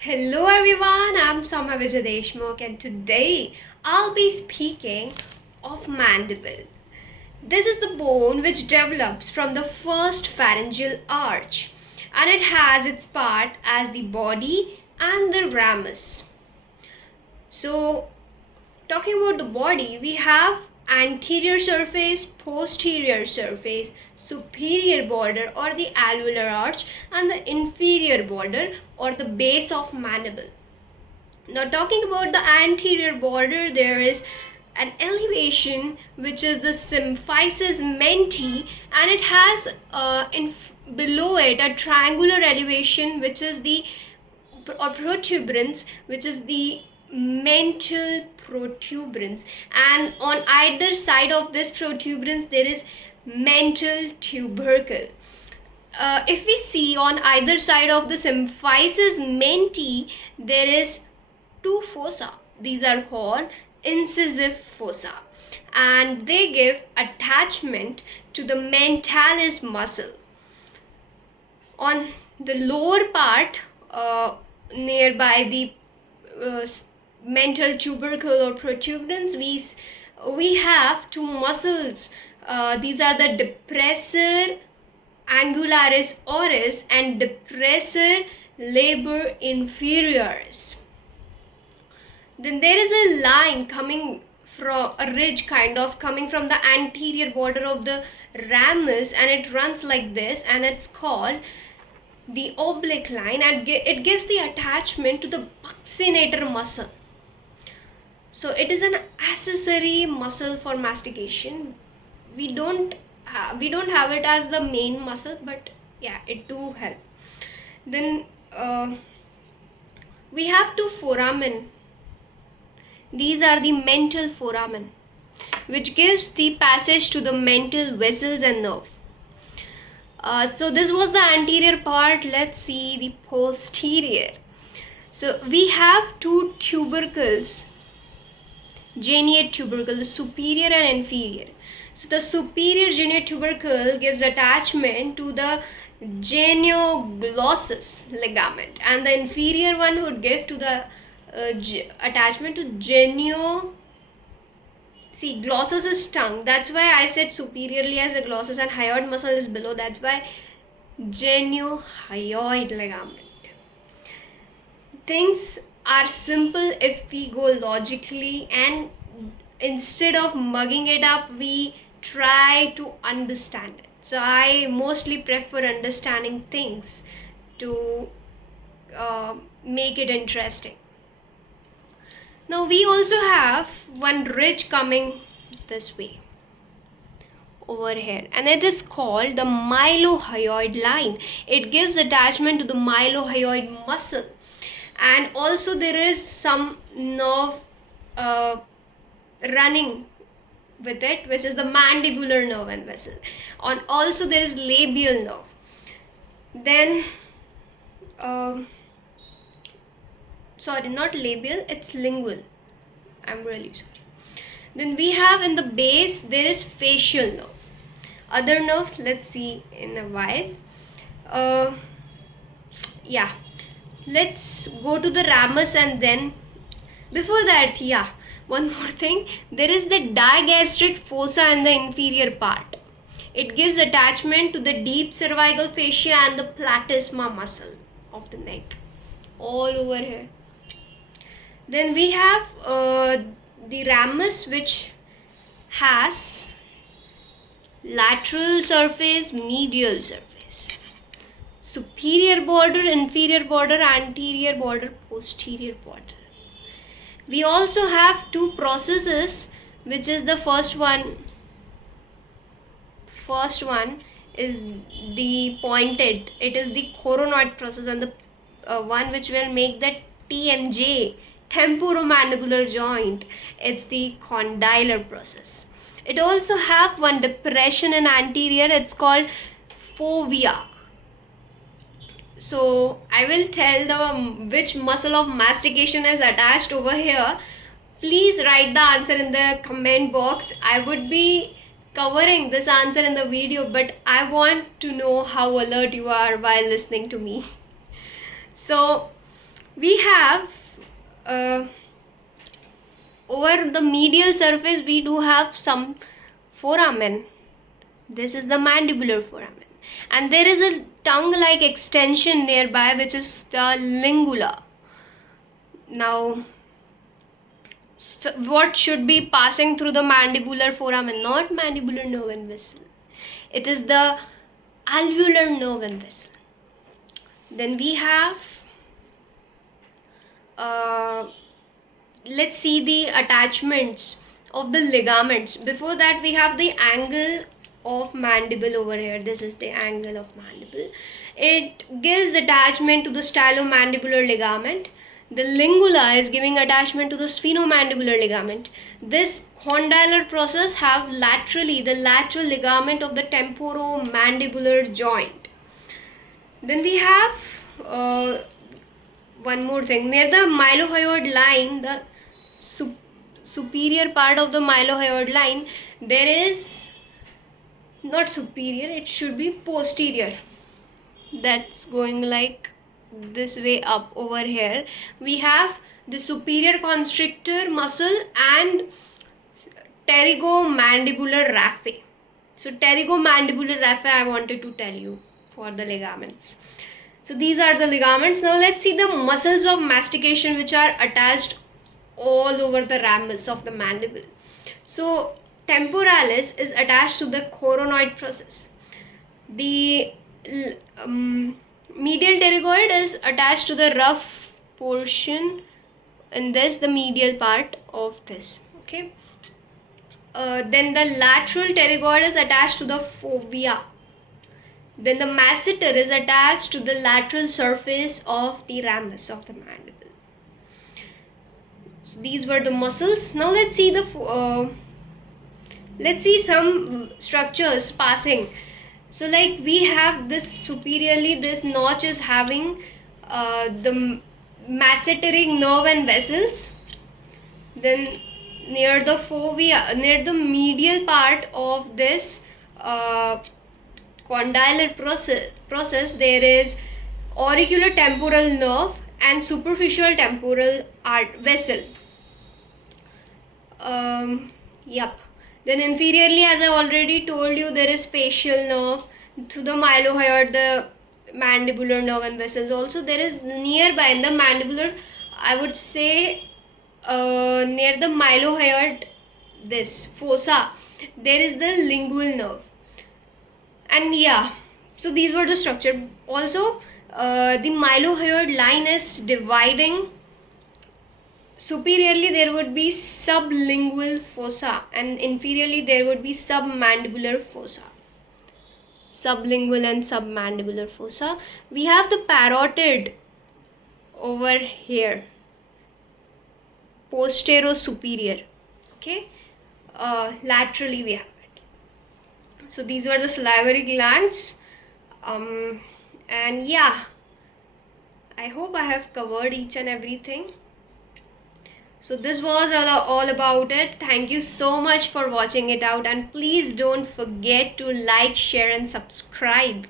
Hello everyone, I'm Samha Vijay Deshmukh and today I'll be speaking of mandible. This is the bone which develops from the first pharyngeal arch and it has its part as the body and the ramus. So talking about the body, we have anterior surface, posterior surface, superior border or the alveolar arch and the inferior border or the base of mandible. Now talking about the anterior border, there is an elevation which is the symphysis menti, and it has below it a triangular elevation which is the protuberance, which is the mental protuberance, and on either side of this protuberance there is mental tubercle. If we see on either side of the symphysis menti, there is two fossa. These are called incisive fossa, and they give attachment to the mentalis muscle. On the lower part, nearby the uh, mental tubercle or protuberance, we have two muscles. These are the depressor angularis oris and depressor labor inferioris. Then there is a line coming from a ridge kind of coming from the anterior border of the ramus, and it runs like this, and it's called the oblique line, and it gives the attachment to the buccinator muscle. So it is an accessory muscle for mastication. We don't have it as the main muscle, but yeah, it do help. Then we have two foramen. These are the mental foramen, which gives the passage to the mental vessels and nerve. So this was the anterior part. Let's see the posterior. So we have two tubercles, genuate tubercle, the superior and inferior. So the superior genuate tubercle gives attachment to the genioglossus ligament, and the inferior one would give to the attachment to genio. See, glossus is tongue. That's why I said superiorly as a glossus, and hyoid muscle is below. That's why geniohyoid ligament. Things are simple if we go logically, and instead of mugging it up, we try to understand it. So I mostly prefer understanding things to make it interesting. Now we also have one ridge coming this way over here, and it is called the mylohyoid line. It gives attachment to the mylohyoid muscle, and also there is some nerve running with it, which is the mandibular nerve and vessel. On also there is labial nerve. Then sorry, not labial, it's lingual. I'm really sorry. Then we have in the base there is facial nerve. Other nerves, let's see in a while. Yeah, let's go to the ramus, and then before that, yeah, one more thing. There is the digastric fossa in the inferior part. It gives attachment to the deep cervical fascia and the platysma muscle of the neck, all over here. Then we have the ramus, which has lateral surface, medial surface, superior border, inferior border, anterior border, posterior border. We also have two processes, which is the first one is the pointed, it is the coronoid process, and the one which will make the TMJ, temporomandibular joint, it's the condylar process. It also have one depression in anterior, it's called fovea. So I will tell the which muscle of mastication is attached over here. Please write the answer in the comment box. I would be covering this answer in the video, but I want to know how alert you are while listening to me. So We have over the medial surface we do have some foramen. This is the mandibular foramen, and there is a tongue-like extension nearby, which is the lingula. Now, what should be passing through the mandibular foramen? Not mandibular nerve and vessel. It is the alveolar nerve and vessel. Then we have, let's see the attachments of the ligaments. Before that, we have the angle of mandible over here. This is the angle of mandible. It gives attachment to the stylomandibular ligament. The lingula is giving attachment to the sphenomandibular ligament. This condylar process have laterally the lateral ligament of the temporomandibular joint. Then we have one more thing. Near the mylohyoid line, the superior part of the mylohyoid line, there is not superior, it should be posterior. That's going like this way up. Over here we have the superior constrictor muscle and pterygomandibular raphe. So pterygomandibular raphe I wanted to tell you for the ligaments. So these are the ligaments. Now let's see the muscles of mastication, which are attached all over the ramus of the mandible. So temporalis is attached to the coronoid process. The medial pterygoid is attached to the rough portion in this, the medial part of this. Okay. Then the lateral pterygoid is attached to the fovea. Then the masseter is attached to the lateral surface of the ramus of the mandible. So these were the muscles. Now let's see the let's see some structures passing. So like we have this superiorly, this notch is having the masseteric nerve and vessels. Then near the fovea, near the medial part of this condylar process, there is auricular temporal nerve and superficial temporal vessel. Yup. Then inferiorly, as I already told you, there is facial nerve. To the mylohyoid, the mandibular nerve and vessels. Also there is nearby in the mandibular, I would say near the mylohyoid, this fossa, there is the lingual nerve. And yeah, so these were the structure. Also the mylohyoid line is dividing. Superiorly there would be sublingual fossa and inferiorly there would be submandibular fossa. Sublingual and submandibular fossa. We have the parotid over here, posterior-superior. Okay, laterally we have it. So these were the salivary glands, and yeah, I hope I have covered each and everything. So this was all about it. Thank you so much for watching it out, and please don't forget to like, share and subscribe.